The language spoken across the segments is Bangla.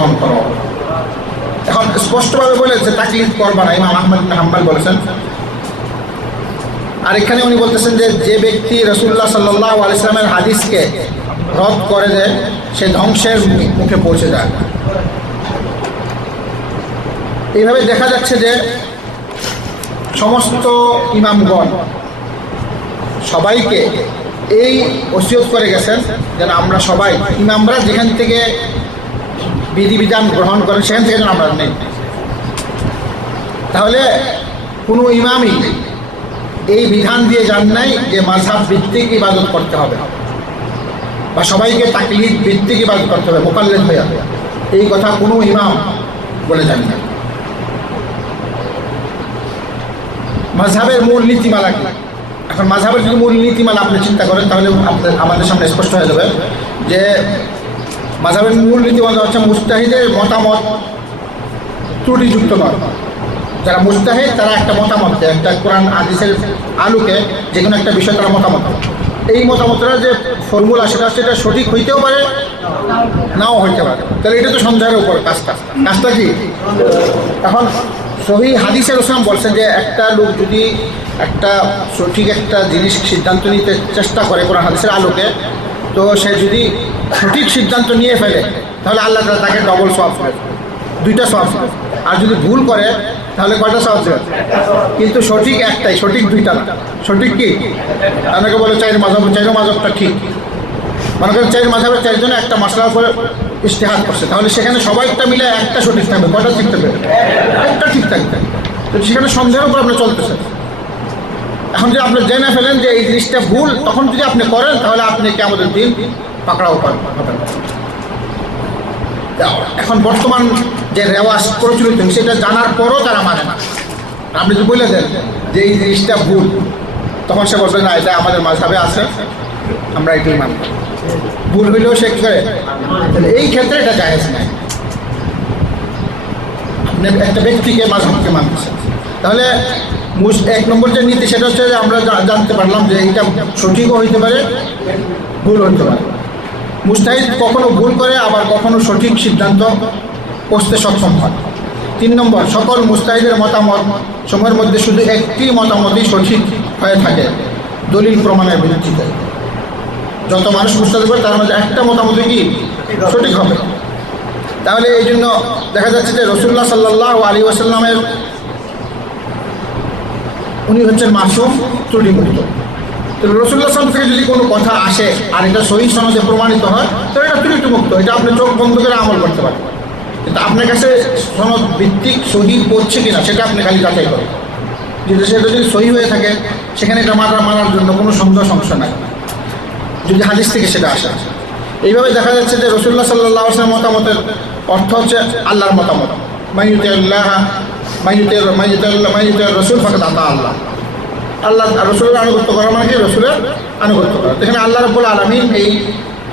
গ্রহণ করো। এখন স্পষ্টভাবে বলেছে তাকলিদ করবা না, ইমাম আহমদ বিন হাম্বল বলেছেন। আর এখানে উনি বলতেছেন যে যে ব্যক্তি রাসূলুল্লাহ সাল্লাল্লাহু আলাইহি ওয়াসাল্লামের হাদিসকে রদ করে দেয় সে ধ্বংসের মুখে পৌঁছে যায়। এইভাবে দেখা যাচ্ছে যে সমস্ত ইমামগণ সবাইকে এই ওসিয়ত করে গেছেন যেন আমরা সবাই ইমামরা যেখান থেকে বিধিবিধান গ্রহণ করেন সেখান থেকে যেন আমরা নেই। তাহলে কোনো ইমামই এই বিধান দিয়ে যান নাই যে মাযহাব ভিত্তিক ইবাদত করতে হবে বা সবাইকে তাকলিদ ভিত্তিক ইবাদত করতে হবে, মুকাল্লিদ হয়ে যাবে, এই কথা কোনো ইমাম বলে যান না। মাযহাবের মূল নীতিমালা কি? এখন মাযহাবের যদি মূল নীতিমালা আপনি চিন্তা করেন তাহলে আমাদের সামনে স্পষ্ট হয়ে যাবে যে মাযহাবের মূল নীতিমালা হচ্ছে মুজতাহিদের মতামত ত্রুটিযুক্ত নয়। যারা মুজতাহিদ তারা একটা মতামত দেয়, একটা কোরআন হাদিসের আলোকে যে কোনো একটা বিষয় তারা মতামত। এই মতামতটা যে ফর্মুলা সেটা সঠিক হইতেও পারে নাও হইতে পারে। তাহলে এটা তো সন্দেহের উপর কাজটা কি? এখন সহিহ হাদিসের রসুল বলছেন যে একটা লোক যদি একটা সঠিক একটা জিনিস সিদ্ধান্ত নিতে চেষ্টা করে কোরআন হাদিসের আলোকে, তো সে যদি সঠিক সিদ্ধান্ত নিয়ে ফেলে তাহলে আল্লাহ তাআলা তাকে ডবল সওয়াব দেবে, 2টা সওয়াব দেবে। আর যদি ভুল করে তাহলে কয়টা সওয়াব দেবে? কিন্তু সঠিক একটাই, সঠিক 2টা না। সঠিক কি? আপনাকে বলে চার মাযহাবটা ঠিক, মনে করেন 4 মাযহাবের 4 জনে একটা মাসলার উপরে ইজতিহাদ করছে, তাহলে সেখানে সবাইটা মিলে একটা সঠিক থাকবে। কয়টা ঠিক থাকবে? একটা ঠিক থাকবে। তো সেখানে সন্দেহের উপর আপনি চলতেছেন। এখন যদি আপনি জেনে ফেলেন যে এই জিনিসটা ভুল, তখন যদি আপনি করেন তাহলে আপনি কিয়ামতের দিন পাকড়াও পাবেন। এখন বর্তমান যে রেওয়াজ প্রচলিত সেটা জানার পরও তারা মানে না। আপনি যদি বলে দেন যে এই জিনিসটা ভুল, তখন সে বলবে না এটা আমাদের মাযহাবে আছে, আমরা এটাই মানব। ভুল হইলেও সে কী করে? তাহলে এই ক্ষেত্রে এটা জায়েজ নাই। আপনি একটা ব্যক্তিকে মাযহাবকে মানতেছেন, তাহলে 1 নম্বর যে নীতি সেটা হচ্ছে যে আমরা জানতে পারলাম যে এইটা সঠিকও হইতে পারে, ভুল হইতে পারে। মুজতাহিদ কখনো ভুল করে, আবার কখনো সঠিক সিদ্ধান্ত পৌঁছতে সক্ষম হয়। 3 নম্বর, সকল মুজতাহিদের মতামত সময়ের মধ্যে শুধু একটি মতামতই সঠিক হয়ে থাকে দলিল প্রমাণের ভিত্তিতে। যত মানুষ মুজতাহিদ করে তার মধ্যে একটা মতামতই কি সঠিক হবে। তাহলে এই জন্য দেখা যাচ্ছে যে রাসূলুল্লাহ সাল্লাল্লাহু আলাইহি ওয়াসাল্লামের উনি হচ্ছেন মাসুম, ত্রুটিমুক্ত। তো রাসূলুল্লাহ সাল্লাল্লাহু থেকে যদি কোনো কথা আসে আর এটা সহিহ সনদে প্রমাণিত হয় তাহলে এটা ত্রুটিমুক্ত, এটা আপনি চোখ বন্ধ করে আমল করতে পারেন। কিন্তু আপনার কাছে সনদ ভিত্তিক সহিহ পড়ছে কিনা সেটা আপনি খালি যাচাই করেন। যদি সেটা যদি সহিহ হয়ে থাকে সেখানে এটা মানার জন্য কোনো সংশয় নাই, যদি হাদিস থেকে সেটা আসে। এইভাবে দেখা যাচ্ছে যে রাসূলুল্লাহ সাল্লাল্লাহু আলাইহি ওয়াসাল্লাম মতামতের অর্থ হচ্ছে আল্লাহর মতামত। মাইয়ুতির রাসূল ফাকাদ আতা আল্লাহ। আল্লাহ রাসূলের আনুগত্য করা মানে কি? রাসূলের আনুগত্য করা। এখানে আল্লাহ রাব্বুল আলামিন এই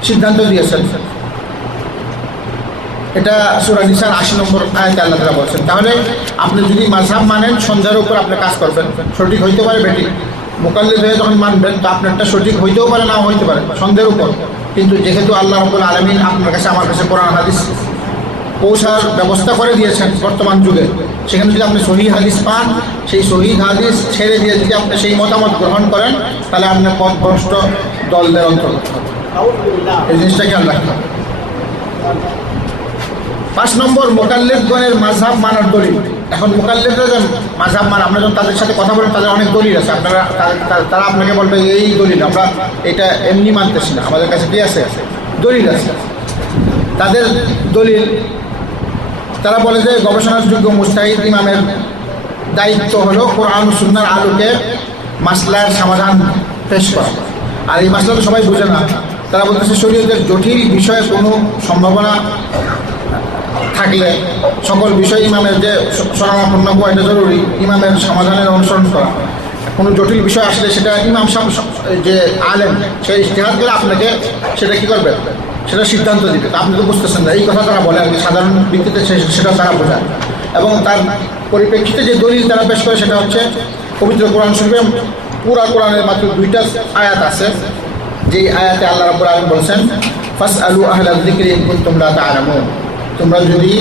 সিদ্ধান্ত দিয়েছেন। এটা সূরা নিসার 80 নম্বর আয়াতে আল্লাহ তাআলা বলছেন। তাহলে আপনি যদি মাযহাব মানেন সন্দেহের উপর আপনি কাজ করবেন, সঠিক হইতে পারে বেঠিক। মুকাল্লিদ হয়ে যখন মানবেন তো আপনারটা সঠিক হইতেও পারে নাও হইতে পারে, সন্দেহের উপর। কিন্তু যেহেতু আল্লাহ রাব্বুল আলামিন আপনার কাছে আমার কাছে কোরআন হাদিস পৌঁছার ব্যবস্থা করে দিয়েছেন বর্তমান যুগে, সেখানে যদি আপনি সহিহ হাদিস পান, সেই সহিহ হাদিস ছেড়ে দিয়ে যদি আপনি সেই মতামত গ্রহণ করেন তাহলে আপনার পথভ্রষ্ট দলদের অন্তর্গত হবে। এই জিনিসটা খেয়াল রাখতে হবে। 5 নম্বর, মুকাল্লিদগণের মাযহাব মানার দলিল। এখন মুকাল্লিদরা যে মাযহাব মানে, আমরা যখন তাদের সাথে কথা বলেন তাদের অনেক দলিল আছে। তারা আপনাকে বলবে এই দলিল, আমরা এটা এমনি মানতেছি না, আমাদের কাছে কি আছে? দলিল আছে। তাদের দলিল, তারা বলে যে গবেষণার যোগ্য মুজতাহিদ ইমামের দায়িত্ব হলো কোরআন ও সুন্নাহর আলোকে মাসলার সমাধান পেশ করা। আর এই মাসলা তো সবাই বুঝে না। তারা বলতেছে শরীয়তের জটিল বিষয়ে কোনো সম্ভাবনা থাকলে সকল বিষয় ইমামের যে শরণাপন্ন হওয়া এটা জরুরি, ইমামের সমাধানের অনুসরণ করা। কোনো জটিল বিষয় আসলে সেটা ইমাম যে আলেম সে ইজতিহাদ করে আপনাকে সেটা কী করবে, সেটা সিদ্ধান্ত দিবে। আপনি তো বুঝতেছেন না, এই কথা তারা বলে আর কি, সাধারণ ভিত্তিতে সেটা তারা বোঝায়। এবং তার পরিপ্রেক্ষিতে যে দলিল তারা পেশ করে সেটা হচ্ছে পবিত্র কোরআন শরীফে পুরা কোরআনের মাত্র 2টা আয়াত আছে, যেই আয়াতে আল্লাহ রাব্বুল আলামিন বলছেন ফাসআলু আহলা যিকরি ইন কুনতুম লা তা'লামুন। তোমরা যদি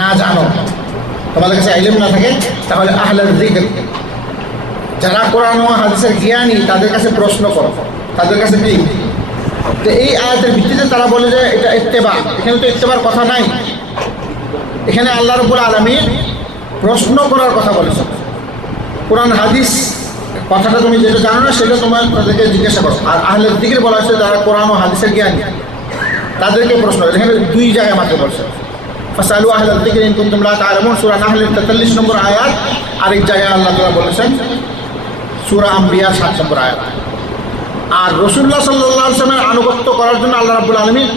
না জানো, তোমাদের কাছে ইলম না থাকে, তাহলে আহলে যিকর, যারা কোরআন ও হাদিসের জ্ঞানী, তাদের কাছে প্রশ্ন করো। তাদের কাছে কি? তো এই আয়াতের ভিত্তিতে তারা বলে যে এটা ইত্তেবা। এখানে তো ইত্তেবার কথা নাই, এখানে আল্লাহ রাব্বুল আলামিন প্রশ্ন করার কথা বলেছেন। কোরআন হাদিস কথাটা তুমি যেটা জানো না সেটা তোমার তাদেরকে জিজ্ঞাসা করো। আর আহলে যিকর বলা হয়েছে যারা কোরআন ও হাদিসের জ্ঞানী, তাদেরকে প্রশ্ন। এখানে দুই জায়গায় মাত্র বলছে, ফাসালু আহলা যিকরি ইন কুনতুম লা তা'লামুন, সূরা নাহলের 43 নম্বর আয়াত। আরেক জায়গায় আল্লাহ তাআলা বলেছেন সূরা আম্বিয়া 7 নম্বর আয়াত। আর রাসূলুল্লাহ সাল্লাল্লাহু আলাইহি ওয়াসাল্লামের আনুগত্য করার জন্য আল্লাহ রাব্বুল আলামিন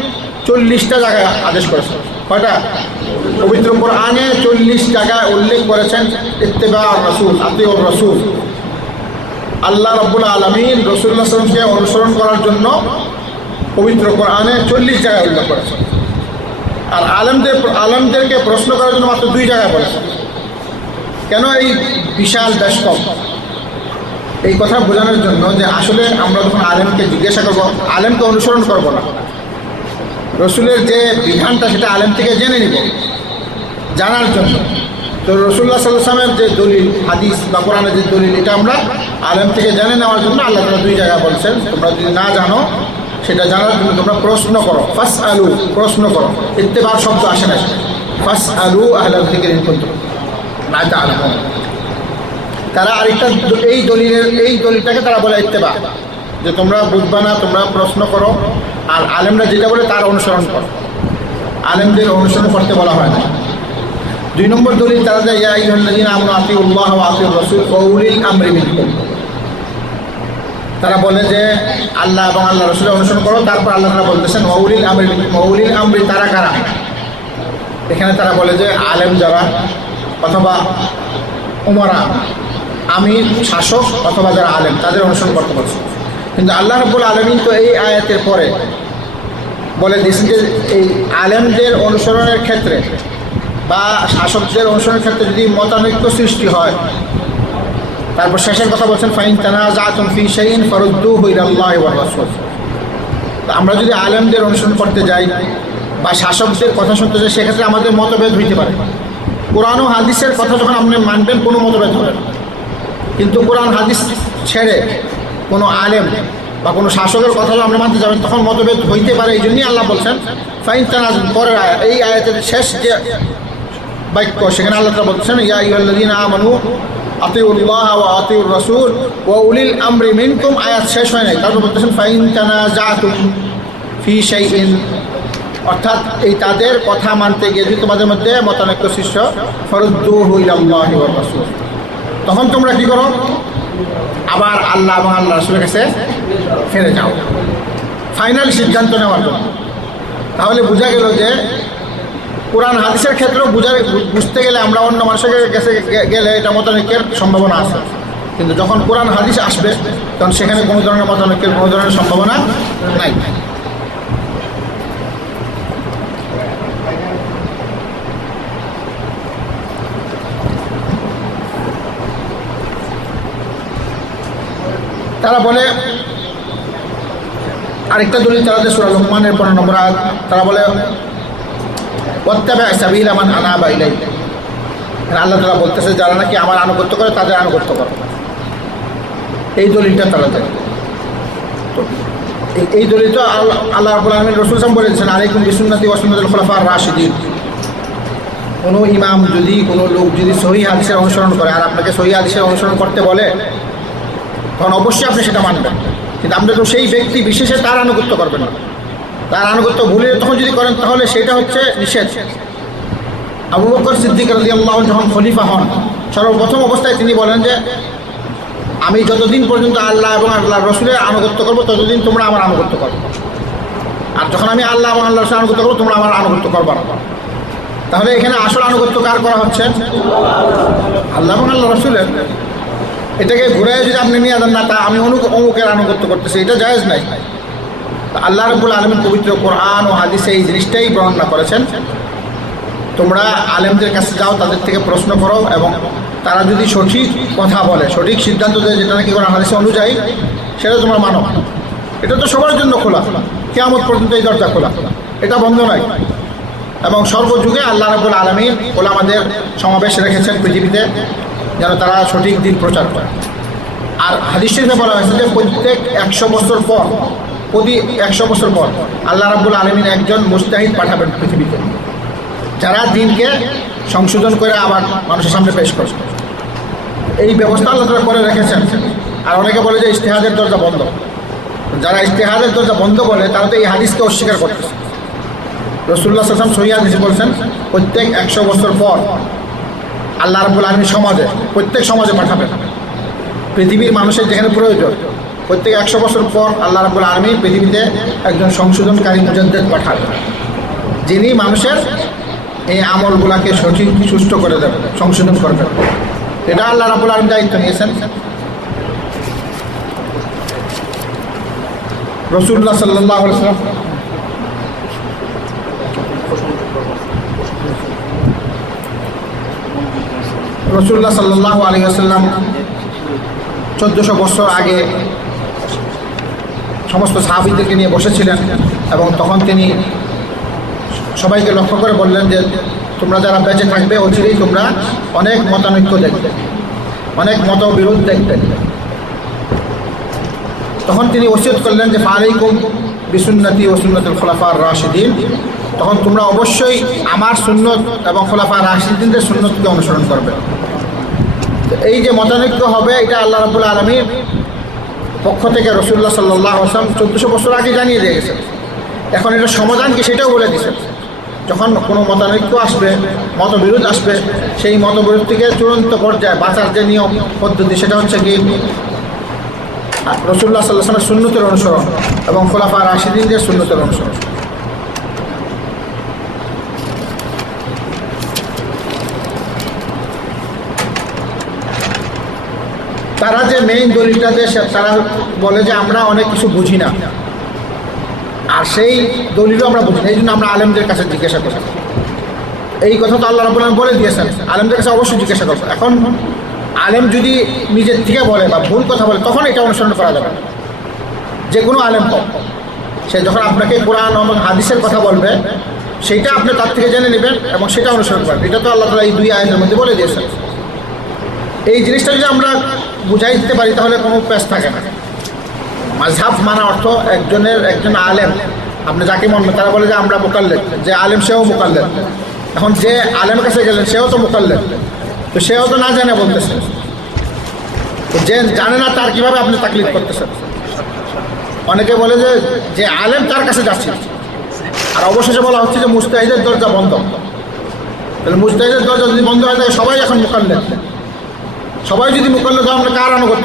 40টা জায়গায় আদেশ করেছেন। কয়টা? পবিত্র কোরআনে 40 জায়গায় উল্লেখ করেছেন ইত্তেবা রাসূল, আতিউর রাসূল। আল্লাহ রাব্বুল আলামিন রাসূলুল্লাহ সাল্লাল্লাহু আলাইহি ওয়াসাল্লামকে অনুসরণ করার জন্য পবিত্র কোরআনে 40 জায়গায় উল্লেখ করেছেন। আর আলেমদেরকে প্রশ্ন করার জন্য মাত্র 2 জায়গায় বলেছেন। কেন এই বিশাল ব্যাসকম? এই কথা বোঝানোর জন্য যে আসলে আমরা যখন আলেমকে জিজ্ঞাসা করবো, আলেমকে অনুসরণ করবো না, রসুলের যে বিধানটা সেটা আলেম থেকে জেনে নিব জানার জন্য। তো রাসূলুল্লাহ সাল্লাল্লাহু আলাইহি ওয়াসাল্লামের যে দলিল হাদিস বা কোরআনের যে দলিল, এটা আমরা আলেম থেকে জেনে নেওয়ার জন্য আল্লাহ তাআলা 2 জায়গায় বলছেন তোমরা যদি না জানো সেটা জানার জন্য তোমরা প্রশ্ন করো। ফাসআলু, প্রশ্ন করো। ইত্তেবা শব্দ আসে না, ফাসআলু আহলা যিকরি ইন কুনতুম লা তা'লামুন। তারা আরেকটা এই দলিলটাকে তারা বলে ইত্তেবা, যে তোমরা বুঝবা না, তোমরা প্রশ্ন করো, আর আলেমরা যেটা বলে তার অনুসরণ করো। আলেমদের অনুসরণ করতে বলা হয় না। 2 নম্বর দলিল তারা যে ইয়া আইয়ুহাল্লাযীনা আমানু আতিউল্লাহ ওয়া আতিউর রাসূল ওয়া উলিল আমরি মিনকুম। তারা বলে যে আল্লাহ এবং আল্লাহ রাসূলের অনুসরণ করো। তারপর আল্লাহ তাআলা বলতেছেন ওয়া উলিল আমরি মিনকুম। ওয়া উলিল আমরি তারা কারা? এখানে তারা বলে যে আলেম যারা, অথবা উমারা, আমির, শাসক, অথবা যারা আলেম, তাদের অনুসরণ করতে বলছে। কিন্তু আল্লাহ রাব্বুল আলামিন তো এই আয়াতের পরে বলে দিয়েছেন যে এই আলেমদের অনুসরণের ক্ষেত্রে বা শাসকদের অনুসরণের ক্ষেত্রে যদি মতানৈক্য সৃষ্টি হয়, তারপর শেষের কথা বলছেন ফাইন তানাযাতুম ফি শাইইন ফারুদ্দুহু ইলাল্লাহি ওয়ার রাসূল। আমরা যদি আলেমদের অনুসরণ করতে যাই বা শাসকদের কথা শুনতে যাই, সেক্ষেত্রে আমাদের মতভেদ হইতে পারে। কোরআন ও হাদিসের কথা যখন আপনি মানবেন, কোনো মতভেদ হবে না। কিন্তু কোরআন হাদিস ছেড়ে কোনো আলেম বা কোনো শাসকের কথা যখন আপনি মানতে যাবেন, তখন মতভেদ হইতে পারে। এই জন্যই আল্লাহ বলছেন ফাইন তানাযাতুম, পরের আয়াত, এই আয়াতের শেষ যে বাক্য, সেখানে আল্লাহ তাআলা বলছেন ইয়া আইয়ুহাল্লাযীনা আমানু আতিউল্লাহ ওয়া আতিউর রাসূল ওয়া উলিল আমরি মিনকুম। আয়াত শেষ হয় নাই, তারপর বলতেছেন ফাইন তানাযাতুম ফি শাইইন, অর্থাৎ এই তাদের কথা মানতে গিয়ে যদি তোমাদের মধ্যে মতানৈক্য সৃষ্টি হয়, ফারুদ্দুহু ইলাল্লাহি ওয়ার রাসূল, তখন তোমরা কি করো? আবার আল্লাহ এবং আল্লাহ রাসূলের কাছে ফিরে যাও ফাইনাল সিদ্ধান্ত নেওয়ার জন্য। তাহলে বোঝা গেল যে কোরআন হাদিসের ক্ষেত্রেও বুঝতে গেলে আমরা অন্য মানুষের কাছে গেলে এটা মতানৈক্যের সম্ভাবনা আছে, কিন্তু যখন কোরআন হাদিস আসবে তখন সেখানে কোনো ধরনের মতানৈক্যের কোনো ধরনের সম্ভাবনা নাই। তারা বলে আরেকটা দলিল তারা সূরা লুকমানের 15 নম্বর আয়াত, তারা বলে ওয়াত্তাবা সাবিলা মান আনাবা ইলাই। আল্লাহ তাআলা বলতেছে যারা নাকি আমার আনুগত্য করে তাদের আনুগত্য করো। এই দলিলটা তারা দেয়। তো এই দলিলটা আল্লাহ রাব্বুল আলামিন রাসূল সাল্লাল্লাহু আলাইহি ওয়াসাল্লাম বলেছেন আলাইকুম বিসুন্নতি ওয়া সুন্নাতুল খুলাফার রাশিদিন। কোনো ইমাম যদি, কোনো লোক যদি সহিহ হাদিসের অনুসরণ করে আর আপনাকে সহিহ হাদিসের অনুসরণ করতে বলে, তখন অবশ্যই আপনি সেটা মানবেন। কিন্তু আপনি তো সেই ব্যক্তি বিশেষে তার আনুগত্য করবেন না। তার আনুগত্য ভুলে তখন যদি করেন তাহলে সেটা হচ্ছে নিষেধ। আবু বকর সিদ্দিক রাদিয়াল্লাহু আনহু যখন খলিফা হন, সর্বপ্রথম অবস্থায় তিনি বলেন যে আমি যতদিন পর্যন্ত আল্লাহ এবং আল্লাহর রাসূলের আনুগত্য করবো ততদিন তোমরা আমার আনুগত্য করবে, আর যখন আমি আল্লাহ এবং আল্লাহর রাসূলের আনুগত্য করবো তোমরা আমার আনুগত্য করবে না। তাহলে এখানে আসল আনুগত্য কার করা হচ্ছে? আল্লাহ এবং আল্লাহর রাসূলের। এটাকে ঘুরে যদি আপনি নিয়ে যান না তা আমি অমুকের আনুগত্য করতেছি, এটা জায়েজ নাই। আল্লাহ রাব্বুল আলামিন পবিত্র কোরআন ও হাদিসে এই জিনিসটাই বর্ণনা করেছেন, তোমরা আলেমদের কাছে যাও, তাদের থেকে প্রশ্ন করো, এবং তারা যদি সঠিক কথা বলে, সঠিক সিদ্ধান্ত দেয় যেটা নাকি কোরআন হাদিসে অনুযায়ী, সেটা তোমরা মানো। এটা তো সবার জন্য খোলা, কিয়ামত পর্যন্ত এই দরজা খোলা, এটা বন্ধ নয়। এবং সর্বযুগে আল্লাহ রাব্বুল আলামিন ওলামাদের সমাবেশ রেখেছেন পৃথিবীতে, যেন তারা সঠিক দিন প্রচার করে। আর হাদিস শরীফে বলা হয়েছে যে প্রত্যেক 100 বছর পর, প্রতি 100 বছর পর আল্লাহ রাব্বুল আলামিন একজন মুজতাহিদ পাঠাবেন পৃথিবীতে, যারা দিনকে সংশোধন করে আবার মানুষের সামনে পেশ করবে। এই ব্যবস্থা আল্লাহ তাআলা করে রেখেছেন। আর অনেকে বলে যে ইজতিহাদের দরজা বন্ধ। যারা ইজতিহাদের দরজা বন্ধ বলে তারা তো এই হাদিসকে অস্বীকার করতেছে। রাসূলুল্লাহ সাল্লাল্লাহু আলাইহি ওয়াসাল্লাম সহিহ হাদিসে বলছেন প্রত্যেক 100 বছর পর আল্লাহ রাব্বুল আলামিন সমাজে, প্রত্যেক সমাজে পাঠাবেন। পৃথিবীর মানুষের যেখানে প্রয়োজন, প্রত্যেক 100 বছর পর আল্লাহ রাব্বুল আলামিন পৃথিবীতে একজন সংশোধনকারী মুজাদ্দিদ পাঠাবেন, যিনি মানুষের এই আমলগুলাকে সঠিক সুষ্ঠু করে দেবেন, সংশোধন করবেন। এটা আল্লাহ রাব্বুল আলামিন দায়িত্ব নিয়েছেন। রাসূলুল্লাহ সাল্লাল্লাহু আলাইহি ওয়াসাল্লাম রাসূলুল্লাহ সাল্লাল্লাহু আলাইহি ওয়াসাল্লাম 1400 বছর আগে সমস্ত সাহাবীদেরকে নিয়ে বসেছিলেন এবং তখন তিনি সবাইকে লক্ষ্য করে বললেন যে তোমরা যারা বেঁচে থাকবে অচিরেই তোমরা অনেক মতানৈক্য দেখবে, অনেক মতবিরোধ দেখবে। তখন তিনি ওসিয়ত করলেন যে ফালাইকুম বিসুন্নতি ওয়া সুন্নাতুল খুলাফার রাশিদিন, তখন তোমরা অবশ্যই আমার সুন্নত এবং খুলাফা রাশিদিনদের সুন্নতকে অনুসরণ করবে। এই যে মতানৈক্য হবে এটা আল্লাহ রাব্বুল আলামিন পক্ষ থেকে রাসূলুল্লাহ সাল্লাল্লাহু আলাইহি ওয়াসাল্লাম 1400 বছর আগে জানিয়ে দিয়ে গেছেন। এখন এটা সমাধান কি সেটাও বলে দিয়েছেন। যখন কোনো মতানৈক্য আসবে, মতবিরোধ আসবে, সেই মতবিরোধ থেকে চূড়ান্ত পর্যায়ে বাঁচার যে নিয়ম পদ্ধতি সেটা হচ্ছে কি রাসূলুল্লাহ সাল্লাল্লাহু আলাইহি ওয়াসাল্লামের সুন্নতের অনুসরণ এবং খুলাফা রাশিদিনদের সুন্নতের অনুসরণ। তারা যে মেইন দলিলটা দেয় তারা বলে যে আমরা অনেক কিছু বুঝি না, আর সেই দলিলও আমরা বুঝি না, এই জন্য আমরা আলেমদের কাছে জিজ্ঞাসা করি। এই কথা তো আল্লাহ রাব্বুল আলামিন বলে দিয়েছেন, আলেমদের কাছে অবশ্যই জিজ্ঞাসা করবো। এখন আলেম যদি নিজের থেকে বলে বা ভুল কথা বলে তখন এটা অনুসরণ করা যাবে। যে কোনো আলেম হোক, সে যখন আপনাকে কোরআন এবং হাদিসের কথা বলবে সেইটা আপনি তার থেকে জেনে নেবেন এবং সেটা অনুসরণ করবেন। এটা তো আল্লাহ তাআলা এই 2 আয়াতের মধ্যে বলে দিয়েছেন। এই জিনিসটা যদি আমরা বুঝাই দিতে পারি তাহলে কোনো পেশ থাকে না। মাযহাব মানা অর্থ একজন আলেম, আপনি যাকে মনে তারা বলে যে আমরা মুকাল্লিদ, যে আলেম সেও মুকাল্লিদ। এখন যে আলেমের কাছে গেলেন সেও তো মুকাল্লিদ, তো সেও তো না জানে বলতেছে, যে জানে না তার কিভাবে আপনি তাকলিদ করতেছেন। অনেকে বলে যে আলেম তার কাছে যাচ্ছে, আর অবশেষে বলা হচ্ছে যে মুজতাহিদের দরজা বন্ধ। তাহলে মুজতাহিদের দরজা যদি বন্ধ হয় তাহলে সবাই এখন মুকাল্লিদ। সবাই যদি মুকাল্লিদ হয় আমরা কার আনুগত্য